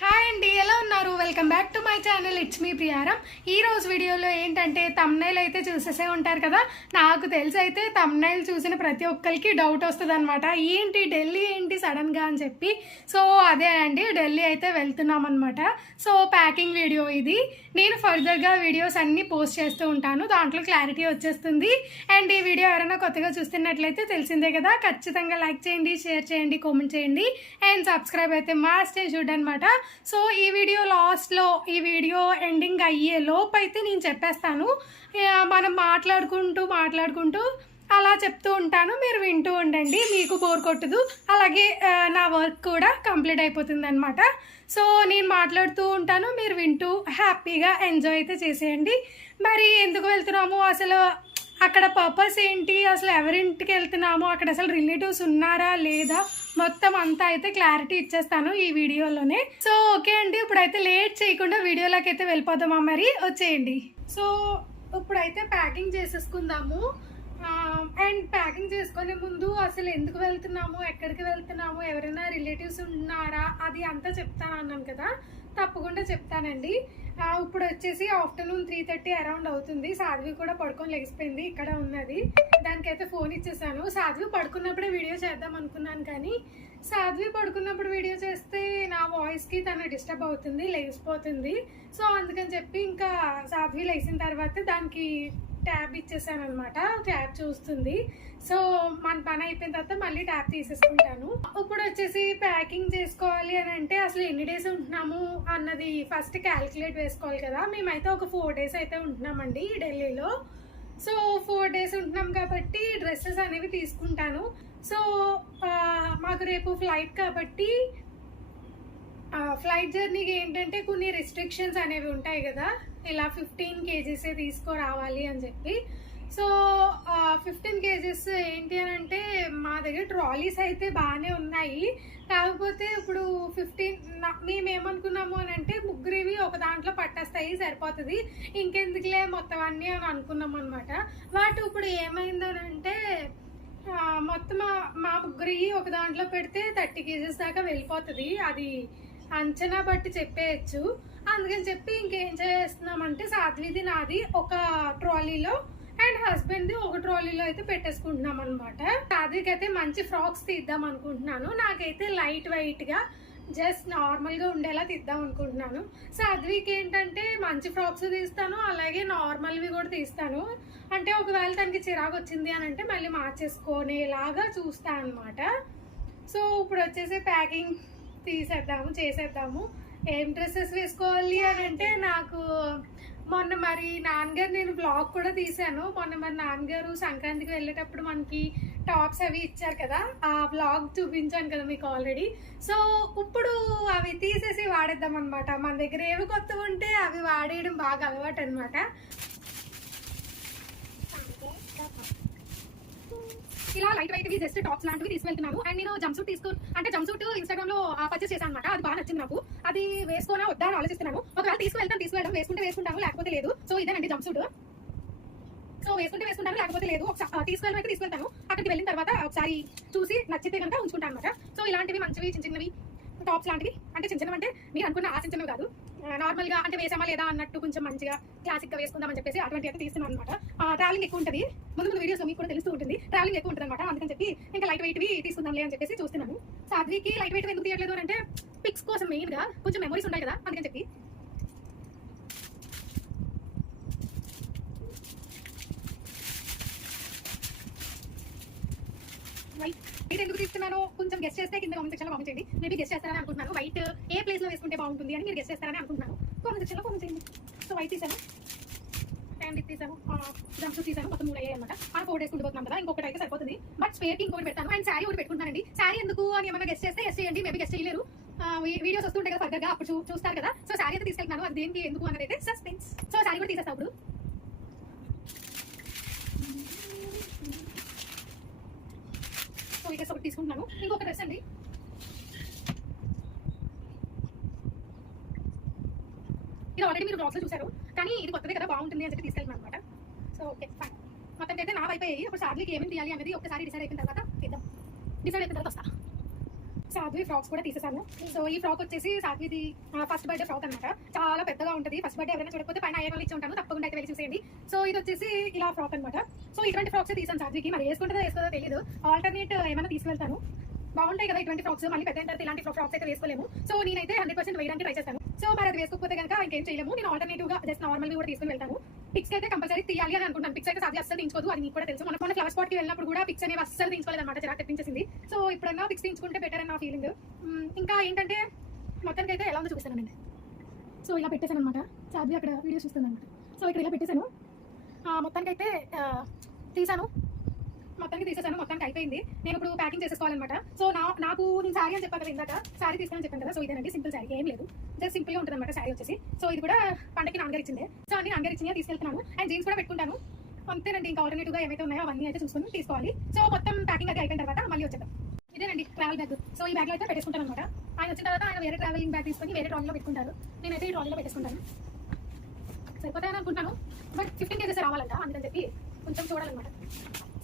Hi అండి, ఎలా ఉన్నారు? Welcome back to my channel. It's మీ ప్రియారం. ఈ రోజు వీడియోలో ఏంటంటే తమ్నైల్ అయితే చూసేసే ఉంటారు కదా. నాకు తెలిసి అయితే తమ్నైల్ చూసిన ప్రతి ఒక్కరికి డౌట్ వస్తుంది అనమాట, ఏంటి ఢిల్లీ ఏంటి సడన్గా అని చెప్పి. సో అదే అండి, ఢిల్లీ అయితే వెళ్తున్నాం అనమాట. సో ప్యాకింగ్ వీడియో ఇది. నేను ఫర్దర్గా వీడియోస్ అన్నీ పోస్ట్ చేస్తూ ఉంటాను, దాంట్లో క్లారిటీ వచ్చేస్తుంది. అండ్ ఈ వీడియో ఎవరైనా కొత్తగా చూస్తున్నట్లయితే తెలిసిందే కదా, ఖచ్చితంగా లైక్ చేయండి, షేర్ చేయండి, కామెంట్ చేయండి అండ్ సబ్స్క్రైబ్ అయితే మస్ట్ చూడనమాట. సో ఈ వీడియో లాస్ట్లో, ఈ వీడియో ఎండింగ్ అయ్యే లోపు అయితే నేను చెప్పేస్తాను. మనం మాట్లాడుకుంటూ అలా చెప్తూ ఉంటాను, మీరు వింటూ ఉండండి, మీకు బోర్ కొట్టదు. అలాగే నా వర్క్ కూడా కంప్లీట్ అయిపోతుంది అనమాట. సో నేను మాట్లాడుతూ ఉంటాను, మీరు వింటూ హ్యాపీగా ఎంజాయ్ అయితే చేసేయండి. మరి ఎందుకు వెళ్తున్నాము, అసలు అక్కడ పర్పస్ ఏంటి, అసలు ఎవరింటికి వెళ్తున్నాము, అక్కడ అసలు రిలేటివ్స్ ఉన్నారా లేదా, మొత్తం అంతా అయితే క్లారిటీ ఇచ్చేస్తాను ఈ వీడియోలోనే. సో ఓకే అండి, ఇప్పుడైతే లేట్ చేయకుండా వీడియోలోకి అయితే వెళ్ళిపోదామా, మరి వచ్చేయండి. సో ఇప్పుడైతే ప్యాకింగ్ చేసేసుకుందాము. అండ్ ప్యాకింగ్ చేసుకునే ముందు అసలు ఎందుకు వెళ్తున్నాము, ఎక్కడికి వెళ్తున్నాము, ఎవరైనా రిలేటివ్స్ ఉన్నారా, అది అంతా చెప్తాను అన్నాను కదా, తప్పకుండా చెప్తానండి. ఇప్పుడు వచ్చేసి ఆఫ్టర్నూన్ 3:30 అరౌండ్ అవుతుంది. సాధ్వి కూడా పడుకొని లెగిసిపోయింది, ఇక్కడ ఉన్నది. దానికైతే ఫోన్ ఇచ్చేసాను. సాధ్వి పడుకున్నప్పుడే వీడియో చేద్దాం అనుకున్నాను, కానీ సాధ్వి పడుకున్నప్పుడు వీడియో చేస్తే నా వాయిస్కి తను డిస్టర్బ్ అవుతుంది, లెగిసిపోతుంది. సో అందుకని చెప్పి ఇంకా సాధ్వి లేచిన తర్వాత దానికి ట్యాబ్ ఇచ్చేసాను అనమాట, ట్యాబ్ చూస్తుంది. సో మన పని అయిపోయిన తర్వాత మళ్ళీ ట్యాబ్ తీసేసుకుంటాను. ఇప్పుడు వచ్చేసి ప్యాకింగ్ చేసుకోవాలి అని అంటే అసలు ఎన్ని డేస్ ఉంటున్నాము అన్నది ఫస్ట్ క్యాలిక్యులేట్ వేసుకోవాలి కదా. మేమైతే ఒక 4 days అయితే ఉంటున్నామండి ఢిల్లీలో. సో 4 days ఉంటున్నాం కాబట్టి డ్రెస్సెస్ అనేవి తీసుకుంటాను. సో మాకు రేపు ఫ్లైట్ కాబట్టి ఫ్లైట్ జర్నీకి ఏంటంటే కొన్ని రెస్ట్రిక్షన్స్ అనేవి ఉంటాయి కదా, ఇలా 15 kgs తీసుకురావాలి అని చెప్పి. సో 15 kgs ఏంటి అని అంటే మా దగ్గర ట్రాలీస్ అయితే బాగానే ఉన్నాయి, కాకపోతే ఇప్పుడు 15 మేమేమనుకున్నాము అని అంటే ముగ్గురివి ఒక దాంట్లో పట్టేస్తాయి, సరిపోతుంది, ఇంకెందుకులే మొత్తం అన్నీ అని అనుకున్నాం అనమాట. వాటి ఇప్పుడు ఏమైందని అంటే మొత్తం మా ముగ్గురి ఒక దాంట్లో పెడితే 30 kgs దాకా వెళ్ళిపోతుంది, అది అంచనా బట్టి చెప్పేయచ్చు. అందుకని చెప్పి ఇంకేం చేస్తున్నామంటే సాధ్విది నాది ఒక ట్రాలీలో అండ్ హస్బెండ్ది ఒక ట్రాలీలో అయితే పెట్టేసుకుంటున్నాం అనమాట. సాధ్వికి అయితే మంచి ఫ్రాక్స్ తీద్దాం అనుకుంటున్నాను, నాకైతే లైట్ వెయిట్గా జస్ట్ నార్మల్గా ఉండేలా తీద్దాం అనుకుంటున్నాను. సాధ్వికి ఏంటంటే మంచి ఫ్రాక్స్ తీస్తాను, అలాగే నార్మల్వి కూడా తీస్తాను. అంటే ఒకవేళ తనకి చిరాకు వచ్చింది అని అంటే మళ్ళీ మార్చేసుకునేలాగా చూస్తాను అనమాట. సో ఇప్పుడు వచ్చేసి ప్యాకింగ్ చేసేద్దాము. ఏం డ్రెస్సెస్ వేసుకోవాలి అని అంటే నాకు మొన్న మరి నాన్నగారు, నేను బ్లాగ్ కూడా తీసాను మొన్న, మరి నాన్నగారు సంక్రాంతికి వెళ్ళేటప్పుడు మనకి టాప్స్ అవి ఇచ్చారు కదా, ఆ బ్లాగ్ చూపించాను కదా మీకు ఆల్రెడీ. సో ఇప్పుడు అవి తీసేసి వాడేద్దాం అనమాట. మన దగ్గర ఏవి కొత్తగా ఉంటే అవి వాడేయడం బాగా అలవాటు అనమాట. ఇలా లైట్ వెయిట్ జస్ట్ టాప్స్ లాంటివి తీసుకెళ్తున్నాను. అండ్ నేను జంప్సూట్ జంప్సూట్ ఇన్స్టాగ్రామ్ లో పర్చేస్ చేశాను అనమాట, అది బాగా నచ్చింది నాకు. అది వేసుకోనా వద్దా అని ఆలోచిస్తున్నాను. ఒకవేళ తీసుకెళ్తాను, వేసుకుంటాను లేకపోతే లేదు. సో ఇదేనండి జంప్సూట్. సో వేసుకుంటాను లేకపోతే లేదు. ఒకసారి తీసుకెళ్తాను. అక్కడికి వెళ్ళిన తర్వాత ఒకసారి చూసి నచ్చితే కనుక ఉంచుకుంటాను అనమాట. సో ఇలాంటివి మంచివి చిన్నవి టాప్స్ లాంటివి, అంటే చిన్నవి అంటే మీరు అనుకున్న ఆశించినవి కాదు, నార్మల్ గా అంటే వేసామా లేదా అన్నట్టు కొంచెం మంచిగా క్లాసిక్ గా వేసుకుందామని చెప్పేసి అటువంటి అయితే తీస్తున్నాను అనమాట. ట్రావెలింగ్ ఎక్కువ ఉంటుంది, ముందు వీడియోస్ మీకు కూడా తెలుస్తూ ఉంటుంది, ట్రావెలింగ్ ఎక్కువ ఉంటుంది అనమాట. అందుకని చెప్పి ఇంకా లైట్ వెయిట్వి తీసుకుందాంలే అని చెప్పేసి చూస్తున్నాను. సాధ్వికి లైట్ వెయిట్ ఎందుకు తీయట్లేదు అంటే పిక్స్ కోసం మెయిన్ గా కొంచెం మెమరీస్ ఉంటాయి కదా, అందుకని చెప్పి. వైట్ ఎందుకు తీసుకున్నాను కొంచెం గెస్ట్ చేస్తే కింద కామెంట్ సెక్షన్ లో కామెంట్ చేయండి. మేబీ గెస్ట్ చేస్తారని అనుకుంటున్నాను. వైట్ ఏ ప్లేస్ లో వేసుకుంటే బాగుంటుంది అని మీరు గెస్ట్ చేస్తారని అనుకుంటున్నాను, కామెంట్ సెక్షన్ లో కామెంట్ చేయండి. సో వైట్ తీసాను, అండ్ ఇది తీసాను, జంప్సూట్ తీసాను, మొత్తం 3 అయ్యాయి అనమాట. 4 days ఉండిపోతున్నాం కదా, ఇంకొకటి అయితే సరిపోతుంది. బట్ స్పేర్కి ఇంకొకటి పెడతాను. అండ్ శారీ ఒకటి పెట్టుకుంటానండి. శారీ ఎందుకు అని ఏమైనా గెస్ట్ చేస్తే గెస్ట్ చేయండి, మేబీ గెస్ట్ చేయలేరు, వీడియోస్ వస్తుంటాయి కదా ఫర్దర్గా, అప్పుడు చూస్తారు కదా. సో శారీ అయితే తీసుకెళ్తున్నాను, అది దేనికి ఎందుకు అన్నది అయితే సస్పెన్స్. సో శారీ కూడా తీసేస్తాను. ఇప్పుడు సో ఈ డ్రెస్ ఒకటి తీసుకుంటున్నాను, ఇంకొక డ్రెస్ అండి. ఇది ఆల్రెడీ మీరు బ్లాగ్స్ లో చూసారు, కానీ ఇది కొత్తదే కదా, బాగుంటుంది అని చెప్పి తీసుకెళ్తున్నాను అనమాట. So okay fine. మొత్తం అయితే నా వైపు అయ్యి ఇప్పుడు సాధ్వికి ఏమేమి తీయాలి అనేది ఒకసారి డిసైడ్ అయిపోయిన తర్వాత వస్తా. సాధ్వి ఫ్రాక్స్ కూడా తీసేసాను. సో ఈ ఫ్రాక్ వచ్చేసి సాధ్విది ఫస్ట్ బర్త్డే ఫ్రాక్ అనమాట. చాలా పెద్దగా ఉంటుంది. ఫస్ట్ బర్త్డే ఎవరైనా చూడకపోతే పైన ఐకాన్ ఇచ్చి ఉంటాను, తప్పకుండా అయితే వెళ్ళి చూసేయండి. సో ఇది వచ్చేసి ఇలా ఫ్రాక్ అనమాట. సో ఇటువంటి ఫ్రాక్స్ తీసాను సాధ్వికి. మరి వేసుకోదో తెలియదు, ఆల్టర్నేట్ ఏమైనా తీసుకెళ్తాను. బాగుంటాయి కదా ఇటువంటి ఫ్రాక్స్, మళ్ళీ పెద్ద తర్వాత ఇలాంటి ఫ్రాక్స్ అయితే వేసుకోలేము. సో నేనైతే 100% వేయడానికి ట్రై చేస్తాను. సో మరి అది వేసుకోకపోతే కనుక ఇంకేం చేయలేము. నేను ఆల్టర్నేటివ్ గా జస్ట్ నార్మల్ కూడా తీసుకుని వెళ్తాను. పిక్స్ అయితే కంపల్సరీ తీయాలి అని అనుకుంటాను. పిక్స్ అయితే సాధ్వి అస్సలు తీయించుకోదు, అది మీకు కూడా తెలుసు. మన ఫ్లవర్ స్పాట్ కి వెళ్ళినప్పుడు కూడా పిక్స్ అనేవి అస్సలు తీయించుకోలేదు అనమాట, జరా తెప్పించేసింది. సో ఇప్పుడన్నా పిక్స్ తీయించుకుంటే బెటర్ అని నా ఫీలింగ్. ఇంకా ఏంటంటే మొత్తానికి అయితే ఎలా ఉందో చూపిస్తానండి. సో ఇలా పెట్టేశాను అనమాట. సాధ్వి అక్కడ వీడియో చూస్తుంది అనమాట. సో ఇక్కడ ఇలా పెట్టేశాను. మొత్తానికి అయితే తీసాను, మొత్తానికి తీసేసాను. మొత్తానికి అయిపోయింది. నేను ఇప్పుడు ప్యాకింగ్ చేసేసుకోవాలన్నమాట. సో నాకు నేను శారీ అని చెప్పాను కదా ఇందాక, శారీ తీసుకొని చెప్పాను కదా. సో ఇదేనండి సింపుల్ శారీ, ఏం లేదు, జస్ట్ సింపుల్ గా ఉంటుంది అనమాట శారీ వచ్చేసి. సో ఇది కూడా పండగకి నాన్నగారు ఇచ్చిందే. సో అన్ని నాన్నగారు ఇచ్చిందే తీసుకెళ్తున్నాను. అండ్ జీన్స్ కూడా పెట్టుకుంటాను. అంతేనండి, ఇంకా ఆల్టర్నేటివ్ గా ఏమైతే ఉన్నాయో అవన్నీ అయితే చూసుకొని తీసుకోవాలి. సో మొత్తం ప్యాకింగ్ అయితే అయిపోయిన తర్వాత మళ్ళీ వచ్చేద్దాం. ఇదేనండి ట్రావెల్ బ్యాగ్. సో ఈ బ్యాగ్ లో అయితే పెట్టేసుకుంటాను అనమాట. ఆయన వచ్చిన తర్వాత ఆయన వేరే ట్రావెలింగ్ బ్యాగ్ తీసుకొని వేరే ట్రాలీలో పెట్టుకుంటారు. నేనైతే ఈ ట్రాలీలో పెట్టేసుకుంటాను. సరిపోతాయని అనుకుంటాను, బట్ 15 kgs రావాలంట, అందుకని చెప్పి కొంచెం చూడాలన్నమాట.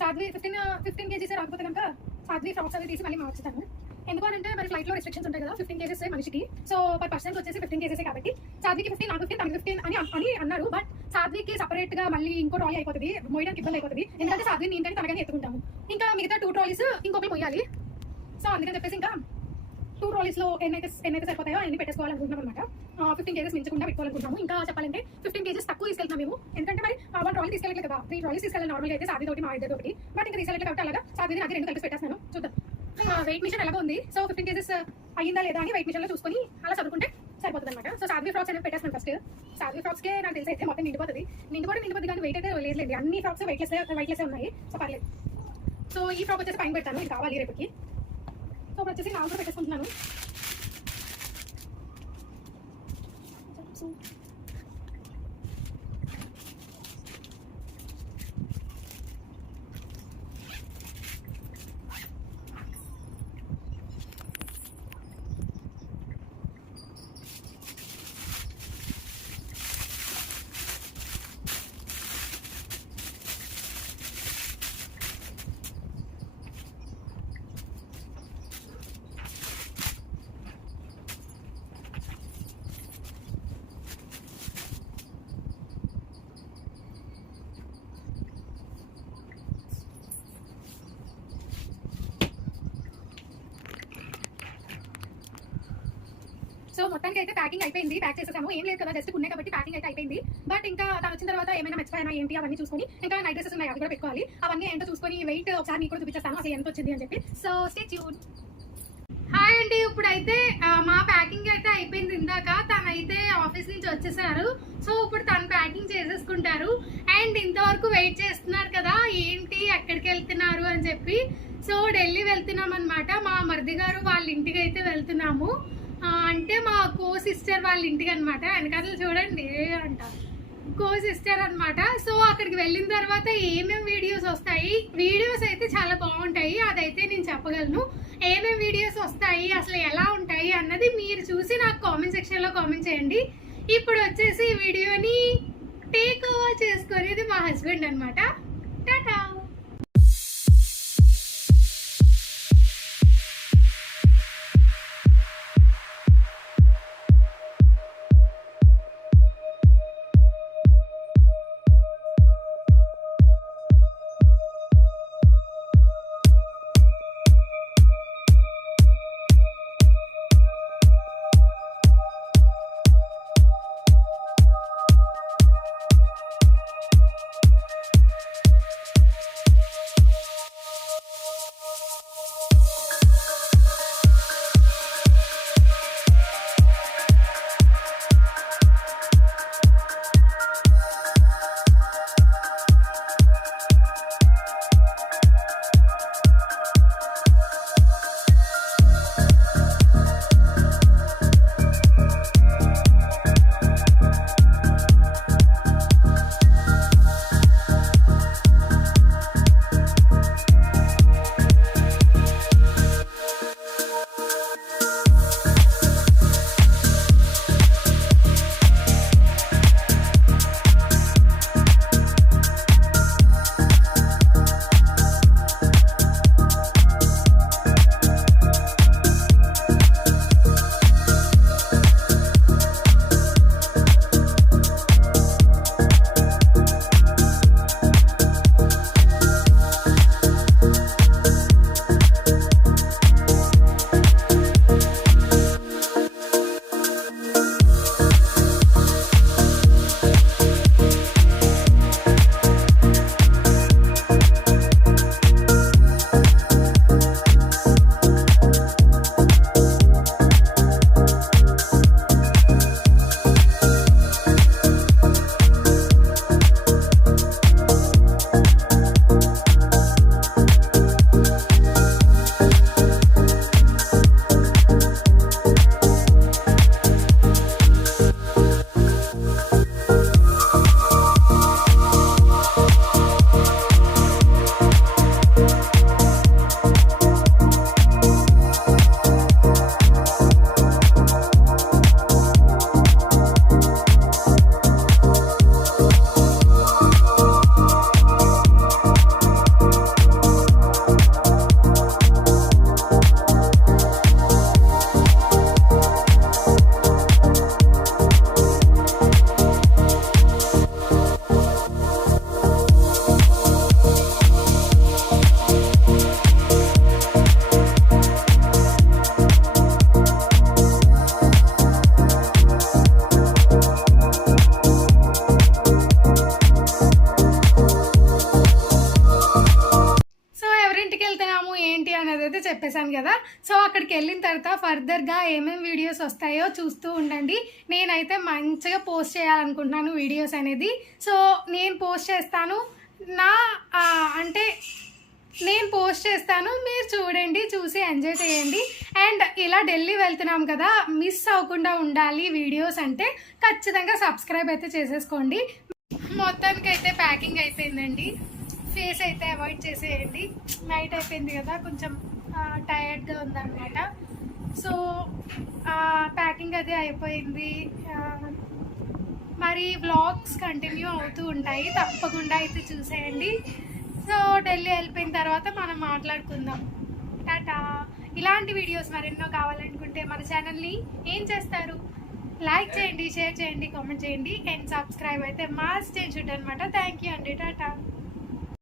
సాధ్వి 15 kgs రాకపోతే కనుక సాధ్వి ఫ్రాక్స్ అవి తీసి మళ్ళీ మార్చుతాను. ఎందుకంటే మరి ఫ్లైట్ లో రెస్ట్రిక్షన్స్ ఉంటాయి కదా, 15 kgs మనిషికి. సో పర్ పర్సన్ వచ్చేసి 15 kgs కాబట్టి సాధ్వికి 15, నాకు 15, తనకి 15 అని అన్నారు. బట్ సాధ్వికి సపరేట్ గా మళ్ళీ ఇంకో ట్రాలీ అయిపోతుంది, మోయడానికి ఇబ్బంది అయిపోతుంది. ఎందుకంటే సాధ్విని నేను కానీ తనగానే ఎత్తుకుంటాము. ఇంకా మిగతా 2 ట్రాలీస్ ఇంకొకటి మొయ్యాలి. సో అందుకని చెప్పేసి ఇంకా 2 ట్రాలీస్ లో ఎన్నైతే సరిపోతాయో అన్ని పెట్టేసుకోవాలనుకుంటున్నాం అనమాట. 15 kgs మించకుండా పెట్టుకోవాలనుకుంటున్నాము. ఇంకా చెప్పాలంటే 15 kgs తక్కువ తీసుకెళ్తున్నాం మేము. ఎందుకంటే మరి 1 ట్రాలీ తీసుకెళ్ళట్లేదు కదా, 3 ట్రాలీస్ తీసుకెళ్ళాలి నార్మల్గా అయితే. సాధ్వి తోటి మా ఇద్దరు ఒకటి, బట్ ఇంకా తీసుకెళ్ళట్లేదు కాబట్టి అలాగా సాధ్విని అది 2 కలిపి పెట్టేస్తాను. చూద్దాం వెయిట్ మిషన్ ఎలాగో ఉంది. సో 15 kgs అయ్యిందా లేదా అని వెయిట్ మిషన్ లో చూసుకొని అలా చదువుకుంటే సరిపోతుంది అనమాట. సో సాధ్వి ఫ్రాక్స్ అనేది పెట్టేస్తాను ఫస్ట్. సాధ్వి ఫ్రాక్స్ కే నాకు తెలిసి అయితే మొత్తం నిండిపోతుంది కానీ వెయిట్ అయితే లేదులేండి. అన్ని ఫ్రాక్స్ వెయిట్లెస్ ఉన్నాయి. సో పర్లేదు. సో ఈ ఫ్రాక్ వచ్చేసి పైన పెట్టాను, ఇది కావాలి రేపటికి. సో వచ్చేసి నాలుగు కూడా పెట్టేసుకుంటున్నాను. సో మొత్తానికి అయితే ప్యాకింగ్ అయిపోయింది, ప్యాక్ చేసేసాము. ఏం లేదు కదా, జస్ట్ ఉన్నాయి కాబట్టి ప్యాకింగ్ అయితే అయిపోయింది. బట్ ఇంకా తను వచ్చిన తర్వాత ఏమైనా మర్చిపోయినా ఏంటి అవన్నీ చూసుకొని, ఇంకా నైట్ డ్రెసెస్ ఉన్నాయి అవి కూడా పెట్టుకోవాలి. అవన్నీ ఏంటో చూసుకొని వెయిట్ ఒకసారి మీకు కూడా చూపించేస్తాను అసలు ఎంత వచ్చింది అని చెప్పి. So stay tune. హాయ్ అండి, ఇప్పుడైతే మా ప్యాకింగ్ అయితే అయిపోయింది. ఇందాక తనైతే ఆఫీస్ నుంచి వచ్చేసారు. సో ఇప్పుడు తను ప్యాకింగ్ చేసేసుకుంటారు. అండ్ ఇంతవరకు వెయిట్ చేస్తున్నారు కదా, ఏంటి ఎక్కడికి వెళ్తున్నారు అని చెప్పి. సో ఢిల్లీ వెళ్తున్నాం అనమాట. మా మరిది గారు వాళ్ళ ఇంటికి అయితే వెళ్తున్నాము. అంటే మా కో సిస్టర్ వాళ్ళ ఇంటికి అనమాట. వెనకాల చూడండి అంట కో సిస్టర్ అనమాట. సో అక్కడికి వెళ్ళిన తర్వాత ఏమేమి వీడియోస్ వస్తాయి, వీడియోస్ అయితే చాలా బాగుంటాయి, అదైతే నేను చెప్పగలను. ఏమేమి వీడియోస్ వస్తాయి, అసలు ఎలా ఉంటాయి అన్నది మీరు చూసి నాకు కామెంట్ సెక్షన్లో కామెంట్ చేయండి. ఇప్పుడు వచ్చేసి వీడియోని టేక్ ఓవర్ చేసుకునేది మా హస్బెండ్ అనమాట. టాటా. వెళ్ళిన తర్వాత ఫర్దర్గా ఏమేమి వీడియోస్ వస్తాయో చూస్తూ ఉండండి. నేనైతే మంచిగా పోస్ట్ చేయాలనుకుంటున్నాను వీడియోస్ అనేది. సో నేను పోస్ట్ చేస్తాను, అంటే నేను పోస్ట్ చేస్తాను, మీరు చూడండి, చూసి ఎంజాయ్ చేయండి. అండ్ ఇలా ఢిల్లీ వెళ్తున్నాం కదా, మిస్ అవ్వకుండా ఉండాలి వీడియోస్ అంటే ఖచ్చితంగా సబ్స్క్రైబ్ అయితే చేసేసుకోండి. మొత్తానికి అయితే ప్యాకింగ్ అయిపోయిందండి. ఫేస్ అయితే అవాయిడ్ చేసేయండి, నైట్ అయిపోయింది కదా, కొంచెం టైర్డ్గా ఉందన్నమాట. సో ప్యాకింగ్ అది అయిపోయింది. మరి వ్లాగ్స్ కంటిన్యూ అవుతూ ఉంటాయి, తప్పకుండా అయితే చూసేయండి. సో ఢిల్లీ వెళ్ళిపోయిన తర్వాత మనం మాట్లాడుకుందాం. టాటా. ఇలాంటి వీడియోస్ మరెన్నో కావాలనుకుంటే మన ఛానల్ని ఏం చేస్తారు, లైక్ చేయండి, షేర్ చేయండి, కామెంట్ చేయండి అండ్ సబ్స్క్రైబ్ అయితే మస్ట్ చేయండి అనమాట. థ్యాంక్ యూ అండి. టాటా.